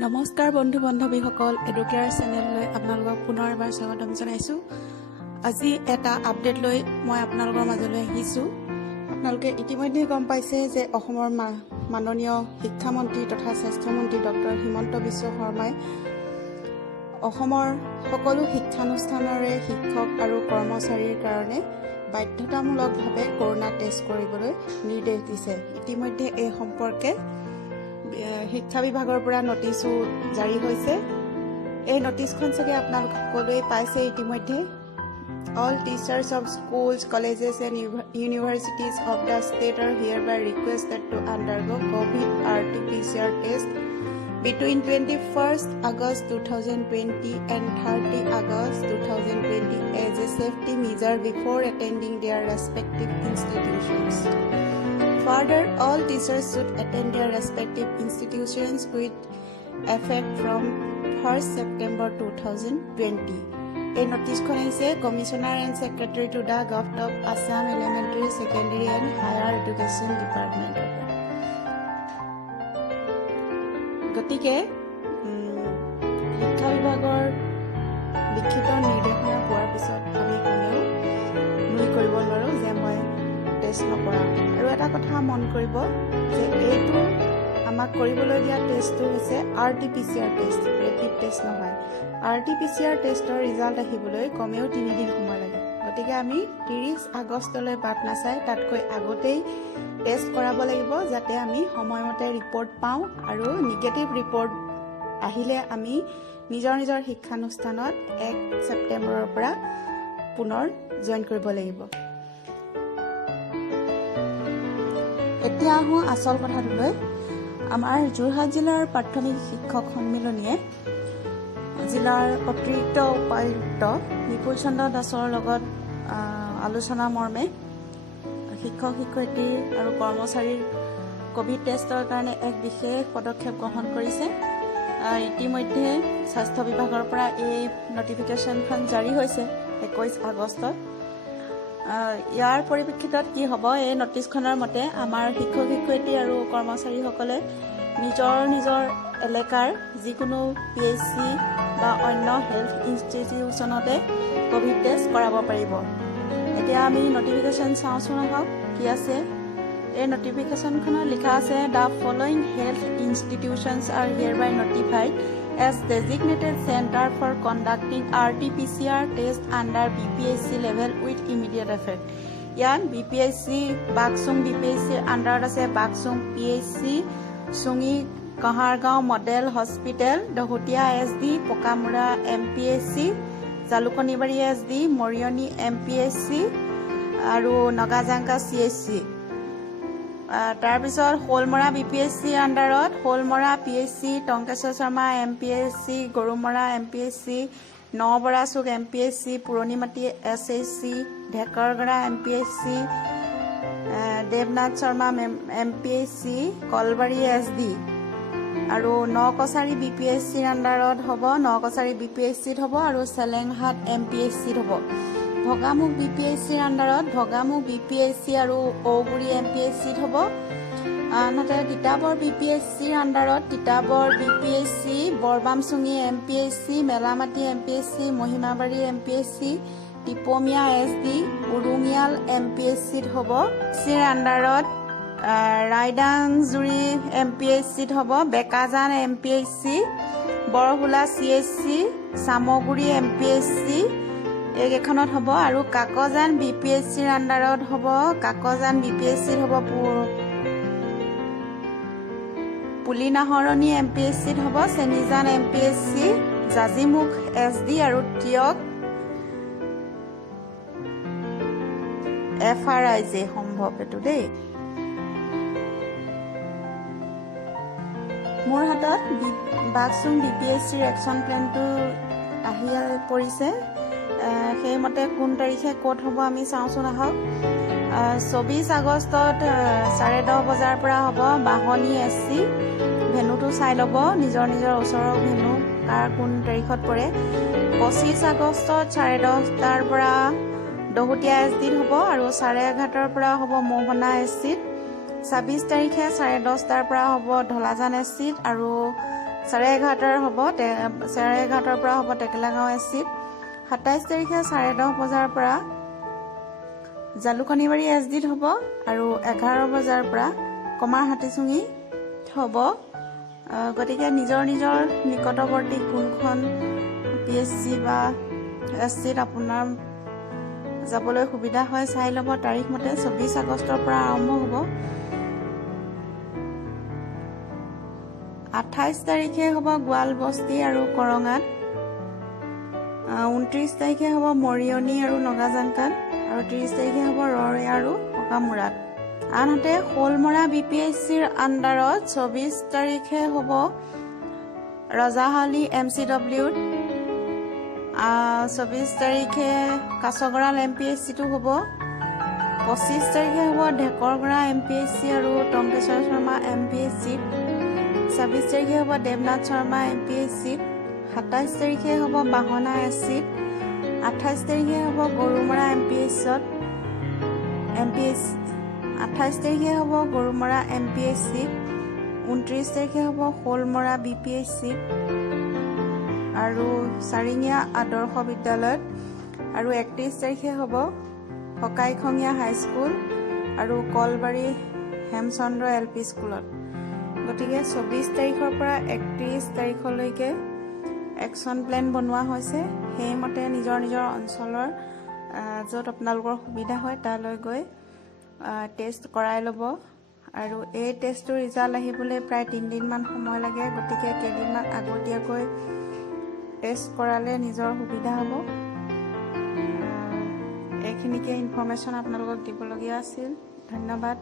নমস্কাৰ বন্ধু বান্ধৱীসকল, এডুকেয়াৰ চেনেললৈ আপোনালোকক পুনৰ এবাৰ স্বাগতম জনাইছোঁ। আজি এটা আপডেট লৈ মই আপোনালোকৰ মাজলৈ আহিছোঁ। আপোনালোকে ইতিমধ্যে গম পাইছে যে অসমৰ মাননীয় শিক্ষামন্ত্ৰী তথা স্বাস্থ্যমন্ত্ৰী ডক্টৰ হিমন্ত বিশ্ব শৰ্মাই অসমৰ সকলো শিক্ষানুষ্ঠানৰে শিক্ষক আৰু কৰ্মচাৰীৰ কাৰণে বাধ্যতামূলকভাৱে কৰোনা টেষ্ট কৰিবলৈ নিৰ্দেশ দিছে। ইতিমধ্যে এই সম্পৰ্কে শিক্ষা বিভাগৰ পৰা নটিছো জাৰি হৈছে। এই নটিছখন চাগে আপোনালোক সকলোৱে পাইছে ইতিমধ্যে। All teachers of schools, colleges and universities of the state are hereby requested to undergo COVID RT-PCR test between 21st August 2020 and 30 August 2020 as a safety measure before attending their respective institutions. Further, all teachers should attend their respective institutions with effect from 1st September 2020. A notice is Commissioner and Secretary to the Government of Assam Elementary, Secondary and Higher Education Department. গতিকে শিক্ষা বিভাগৰ লিখিত নিৰ্দেশনা পোৱাৰ পিছত আমি কোনেও নুই কৰিব নোৱাৰোঁ যে মই টেষ্ট নকৰাম। আৰু এটা কথা মন কৰিব যে এইটো আমাক কৰিবলৈ দিয়া টেষ্টটো হৈছে RT-PCR টেষ্ট, ৰেপিড টেষ্ট নহয়। RT-PCR টেষ্টৰ ৰিজাল্ট আহিবলৈ কমেও 3 দিন সময় লাগে। গতিকে আমি 30 আগষ্টলৈ বাট নাচাই তাতকৈ আগতেই টেষ্ট কৰাব লাগিব, যাতে আমি সময়মতে ৰিপৰ্ট পাওঁ আৰু নিগেটিভ ৰিপৰ্ট আহিলে আমি নিজৰ নিজৰ শিক্ষানুষ্ঠানত 1 ছেপ্টেম্বৰৰ পৰা পুনৰ জইন কৰিব লাগিব। এতিয়া আহোঁ আচল কথাটোলৈ। আমাৰ যোৰহাট জিলাৰ প্ৰাথমিক শিক্ষক সন্মিলনীয়ে জিলাৰ অতিৰিক্ত উপায়ুক্ত নিপুল চন্দ্ৰ দাসৰ লগত আলোচনা মৰ্মে শিক্ষক শিক্ষয়িত্ৰী আৰু কৰ্মচাৰীৰ ক'ভিড টেষ্টৰ কাৰণে এক বিশেষ পদক্ষেপ গ্ৰহণ কৰিছে। ইতিমধ্যে স্বাস্থ্য বিভাগৰ পৰা এই নটিফিকেশ্যনখন জাৰি হৈছে 21 আগষ্টত। ইয়াৰ পৰিপ্ৰেক্ষিতত কি হ'ব, এই নটিছখনৰ মতে আমাৰ শিক্ষক শিক্ষয়িত্ৰী আৰু কৰ্মচাৰীসকলে নিজৰ নিজৰ এলেকাৰ যিকোনো PHC বা অন্য হেল্থ ইনষ্টিটিউশ্যনতে ক'ভিড টেষ্ট কৰাব পাৰিব। এতিয়া আমি নটিফিকেশ্যন চাওঁচোন আহক কি আছে। এই নটিফিকেশ্যনখনত লিখা আছে, দ্য ফলোয়িং হেল্থ ইনষ্টিটিউশ্যনছ আৰ hereby notified as designated center for conducting RT-PCR test under BPSC level with immediate effect. ইয়াত BPSC বাকচুং BPSC আণ্ডাৰত আছে বাকচুং PHC, চুঙি কহাৰগাঁও মডেল হস্পিটেল, দহোটীয়া SD, Pakamura MPSC, Jalukanibari SD, Mariani MPSC আৰু নগাজাংকা CHC। তাৰপিছত শোলমৰা BPSC আণ্ডাৰত শোলমৰা PHC, Tankeswar Sharma MPSC, Gorumara MPSC, নবৰাচুক MPSC, পুৰণিমাটি SHC, ঢেকৰগড়া MPSC, Debnath Sharma MPSC, Kalbari SD আৰু Nakachari BPSC আণ্ডাৰত হ'ব, নকছাৰী BPSCত হ'ব আৰু চেলেংহাট MPSCত হ'ব। ভগামুখ BPSC আণ্ডাৰত ভগামুখ BPSC আৰু ঔগুৰি MPSCত হ'ব। আনহাতে তিতাবৰ BPSC আণ্ডাৰত Titabar BPSC, বৰবামচুঙি MPSC, মেলামাটি MPSC, Mahimabari MPSC, Tipmia SD, উৰুঙিয়াল MPSCত হ'ব। চিৰ আণ্ডাৰত ৰাইদাংজুৰি MPSCত হ'ব, Bekajan MPSC, Borhola CHC, Chamaguri MPSC এইকেইখনত হ'ব। আৰু কাকজান BPSCৰ আণ্ডাৰত হ'ব, কাকজান BPSCত হ'ব, পুলিনাহৰণি MPSCত হ'ব, চেনিজান MPSC, জাজিমুখ SD আৰু টিয়ক FRIJ সম্ভৱ এইটো দেই। মোৰ হাতত বাকচুং BPSCৰ একশ্যন প্লেনটো আহি পৰিছে। সেইমতে কোন তাৰিখে ক'ত হ'ব আমি চাওঁচোন আহক। 24 আগষ্টত 10:30 বজাৰ পৰা হ'ব বাহনী SC। ভেনুটো চাই ল'ব, নিজৰ নিজৰ ওচৰৰ ভেনু কাৰ কোন তাৰিখত পৰে। 25 আগষ্টত 10:30 পৰা দহোটীয়া SDত হ'ব আৰু 11:30 পৰা হ'ব মোহনা SCত। 26 তাৰিখে 10:30 পৰা হ'ব ঢলাজান SCত আৰু 11:30 হ'ব 11:30 পৰা হ'ব টেকেলাগাঁও এচিড 27 তাৰিখে 10:30 বজাৰ পৰা জালুকনীবাৰী এছডিত হ'ব আৰু 11 বজাৰ পৰা কমাৰ হাতীচুঙি হ'ব গতিকে নিজৰ নিকটৱৰ্তী কোনখন পিএইচচি বা এছডিত আপোনাৰ যাবলৈ সুবিধা হয় চাই ল'ব তাৰিখ মতে 24 আগষ্টৰ পৰা আৰম্ভ হ'ব 28 তাৰিখে হ'ব গোৱালবস্তি আৰু কৰঙাত 29 তাৰিখে হ'ব মৰিয়নি আৰু নগাজানকাত আৰু 30 তাৰিখে হ'ব ৰৰৈ আৰু পকামুৰাত আনহাতে শোলমৰা বিপিএইচচিৰ আণ্ডাৰত 24 তাৰিখে হ'ব ৰজাহালি MCWত 24 তাৰিখে কাছগড়াল MPSCটো হ'ব 25 তাৰিখে হ'ব ঢেকৰগড়া MPSC আৰু টংকেশ্বৰ শৰ্মা MPSCত 26 তাৰিখে হ'ব দেৱনাথ শৰ্মা MPSCত 27 তাৰিখে হ'ব বাহনা এছচিত 28 তাৰিখে হ'ব গৰুমৰা MPSCত 28 তাৰিখে হ'ব গৰুমৰা MPSCত 29 তাৰিখে হ'ব শোলমৰা BPSCত আৰু চাৰিঙীয়া আদৰ্শ বিদ্যালয়ত আৰু 31 তাৰিখে হ'ব হকাইখঙীয়া হাইস্কুল আৰু কলবাৰী হেমচন্দ্ৰ LP স্কুলত গতিকে 24 তাৰিখৰ পৰা 31 তাৰিখলৈকে একশ্যন প্লেন বনোৱা হৈছে সেইমতে নিজৰ অঞ্চলৰ য'ত আপোনালোকৰ সুবিধা হয় তালৈ গৈ টেষ্ট কৰাই ল'ব আৰু এই টেষ্টটোৰ ৰিজাল্ট আহিবলৈ প্ৰায় 3 দিনমান সময় লাগে গতিকে কেইদিনমান আগতীয়াকৈ টেষ্ট কৰালে নিজৰ সুবিধা হ'ব এইখিনিকে ইনফৰমেশ্যন আপোনালোকক দিবলগীয়া আছিল ধন্যবাদ